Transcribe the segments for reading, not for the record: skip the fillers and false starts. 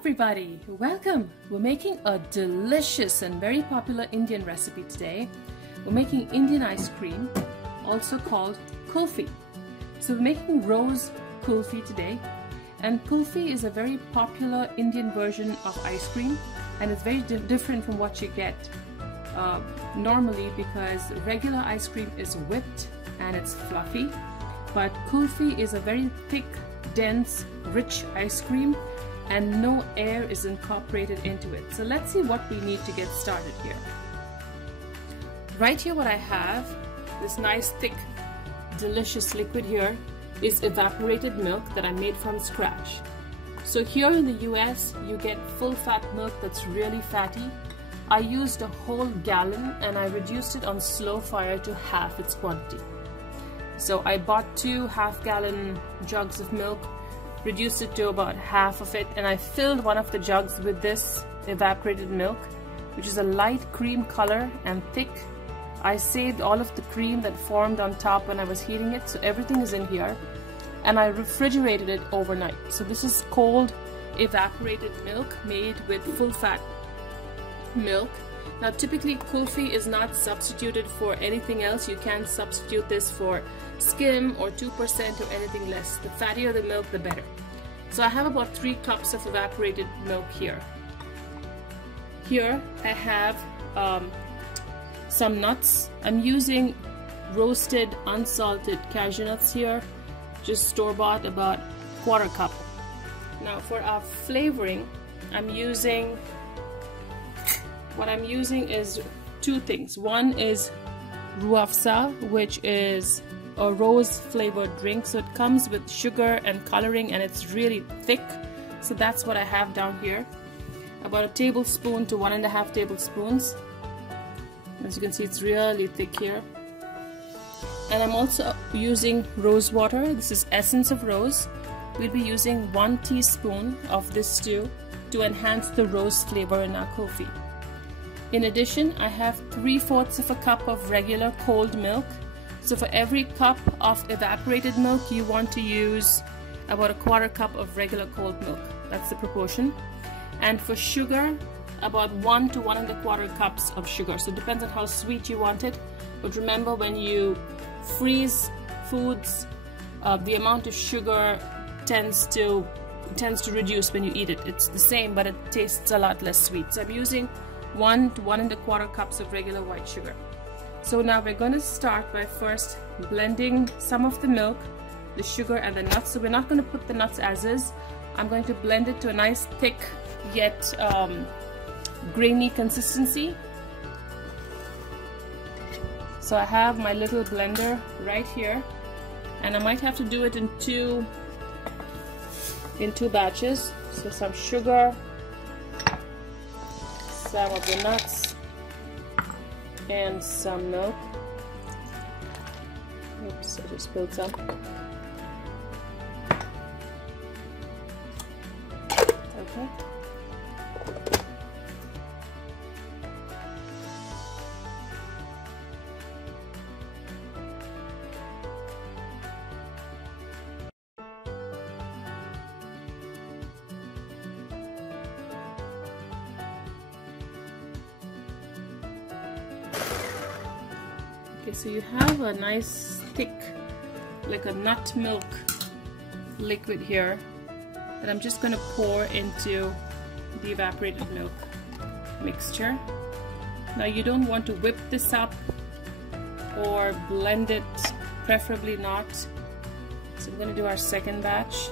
everybody, welcome. We're making a delicious and very popular Indian recipe today. We're making Indian ice cream, also called kulfi. So we're making Rose Kulfi today, and kulfi is a very popular Indian version of ice cream, and it's very different from what you get normally, because regular ice cream is whipped and it's fluffy, but kulfi is a very thick, dense, rich ice cream, and no air is incorporated into it. So let's see what we need to get started here. Right here, what I have, this nice thick delicious liquid here, is evaporated milk that I made from scratch. So here in the US you get full fat milk that's really fatty. I used a whole gallon and I reduced it on slow fire to half its quantity. So I bought 2 half-gallon jugs of milk, reduced it to about half of it, and I filled one of the jugs with this evaporated milk, which is a light cream color and thick. I saved all of the cream that formed on top when I was heating it, so everything is in here, and I refrigerated it overnight. So this is cold evaporated milk made with full fat milk. Now typically kulfi is not substituted for anything else. You can't substitute this for skim or 2% or anything less. The fattier the milk, the better. So I have about 3 cups of evaporated milk here. Here I have some nuts. I'm using roasted unsalted cashew nuts here, just store-bought, about 1/4 cup. Now for our flavoring, what I'm using is 2 things. One is ruafza, which is a rose flavored drink, so it comes with sugar and coloring, and it's really thick. So that's what I have down here. About 1 tablespoon to 1.5 tablespoons. As you can see, it's really thick here. And I'm also using rose water. This is essence of rose. We'll be using 1 teaspoon of this too to enhance the rose flavor in our kulfi. In addition, I have 3/4 cup of regular cold milk. So for every cup of evaporated milk, you want to use about 1/4 cup of regular cold milk. That's the proportion. And for sugar, about 1 to 1.25 cups of sugar. So it depends on how sweet you want it. But remember, when you freeze foods, the amount of sugar tends to reduce when you eat it. It's the same, but it tastes a lot less sweet. So I'm using 1 to 1.25 cups of regular white sugar. So now we're going to start by first blending some of the milk, the sugar, and the nuts. So we're not going to put the nuts as is. I'm going to blend it to a nice thick yet grainy consistency. So I have my little blender right here, and I might have to do it in two batches. So some sugar, some of the nuts, and some milk. Oops, I just spilled some. Okay. Okay, so you have a nice thick, like a nut milk liquid here that I'm just going to pour into the evaporated milk mixture. Now you don't want to whip this up or blend it, preferably not. So we're going to do our second batch.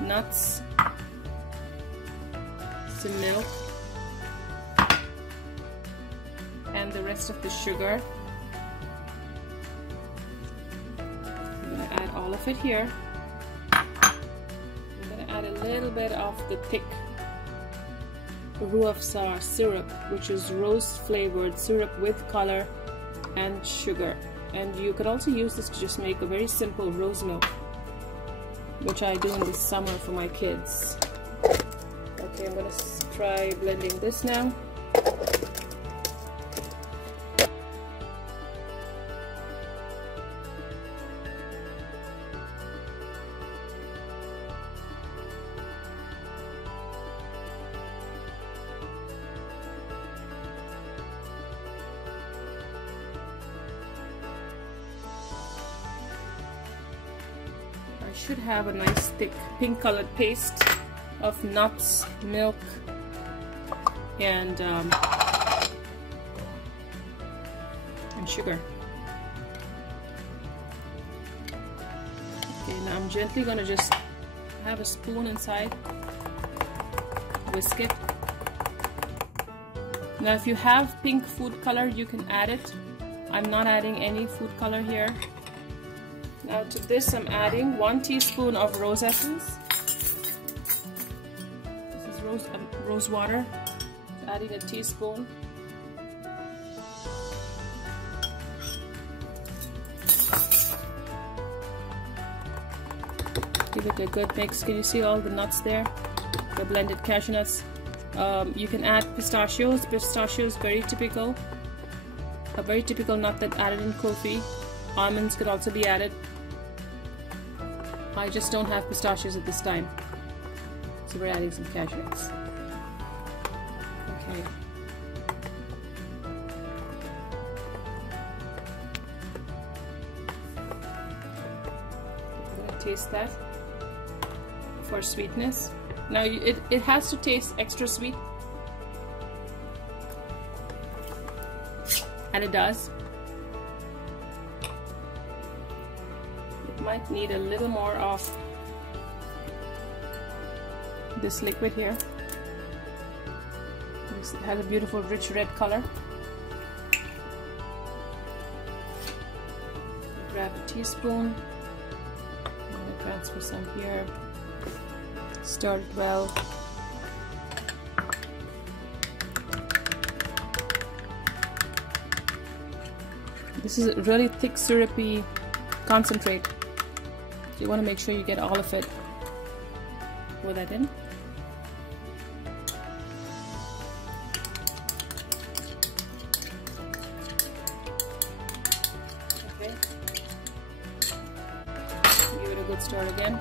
Nuts, some milk, and the rest of the sugar. Add all of it here. I'm going to add a little bit of the thick ruafza syrup, which is rose flavored syrup with color and sugar. And you could also use this to just make a very simple rose milk, which I do in the summer for my kids. Okay, I'm going to try blending this now. should have a nice thick pink colored paste of nuts, milk, and sugar. Okay, now I'm gently going to just have a spoon inside, whisk it. Now if you have pink food color, you can add it. I'm not adding any food color here. Now to this I'm adding 1 teaspoon of rose essence. This is rose water. So adding a teaspoon. Give it a good mix. Can you see all the nuts there? The blended cashew nuts. You can add pistachios. Pistachios, very typical. A very typical nut that added in kulfi. Almonds could also be added. I just don't have pistachios at this time, so we're adding some cashew nuts. Okay. I'm gonna taste that for sweetness. Now it has to taste extra sweet, and it does. It might need a little more of this liquid here. It has a beautiful rich red color. Grab a teaspoon. I'm going to transfer some here. Stir it well. This is a really thick syrupy concentrate. So you want to make sure you get all of it. Pour that in. Okay. Give it a good stir again.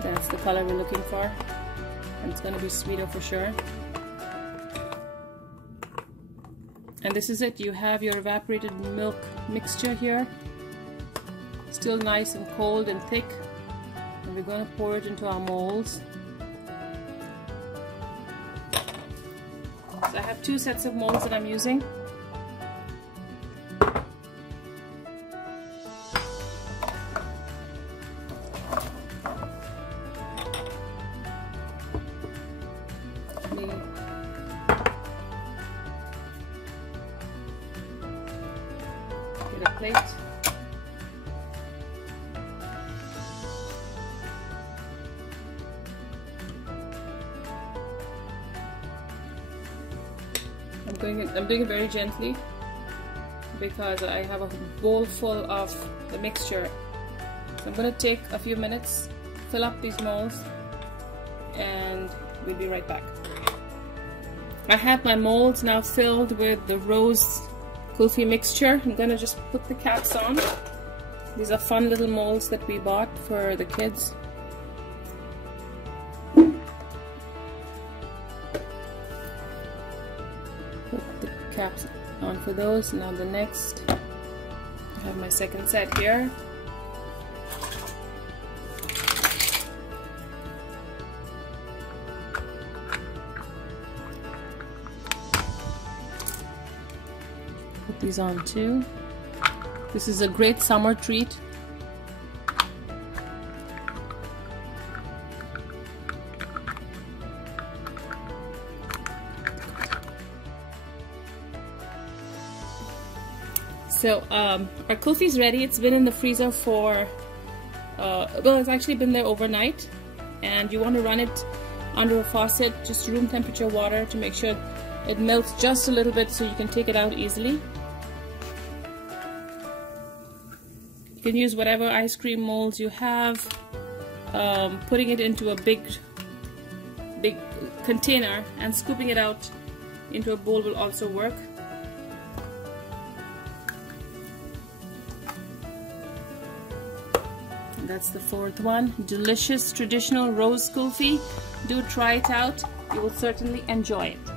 That's the color we're looking for, and it's going to be sweeter for sure. And this is it. You have your evaporated milk mixture here, still nice and cold and thick, and we're going to pour it into our molds. So I have 2 sets of molds that I'm using. Get a plate. I'm doing it very gently because I have a bowl full of the mixture. So I'm going to take a few minutes, fill up these molds, and we'll be right back. I have my molds now filled with the Rose Kulfi mixture. I'm going to just put the caps on. These are fun little molds that we bought for the kids. Put the caps on for those. Now the next, I have my second set here. Put these on too. This is a great summer treat. So our kulfi is ready. It's been in the freezer for, well, it's actually been there overnight, and you want to run it under a faucet, just room temperature water, to make sure it melts just a little bit so you can take it out easily. You can use whatever ice cream molds you have. Putting it into a big container and scooping it out into a bowl will also work. That's the fourth one. Delicious traditional Rose Kulfi. Do try it out. You will certainly enjoy it.